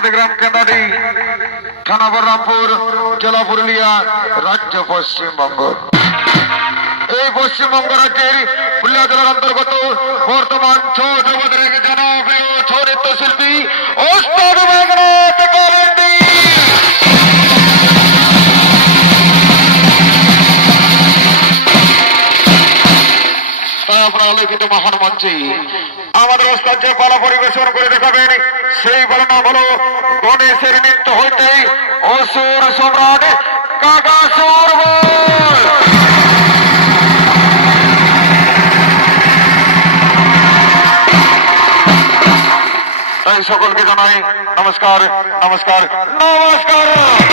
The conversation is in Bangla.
নন্দীগ্রাম কেন্দ্রটি থানা বলরামপুর, জেলা পুরুলিয়া, রাজ্য পশ্চিমবঙ্গ। এই পশ্চিমবঙ্গ রাজ্যের পুরুলিয়া জেলার অন্তর্গত বর্তমান ছৌ জগতের এক জনপ্রিয় ছৌ নৃত্যশিল্পী ওস্তাদ মেঘনাথ কালিন্দী। আপনার আলোকিত মহান মঞ্চে আমাদের ওস্তাদ যে পালা পরিবেশন করে দেখাবেন সেই পালা হলো গণেশের নৃত্য হইতে অসুর সম্রাট কাকাসুর বল। তাই সকলকে জানাই নমস্কার, নমস্কার, নমস্কার।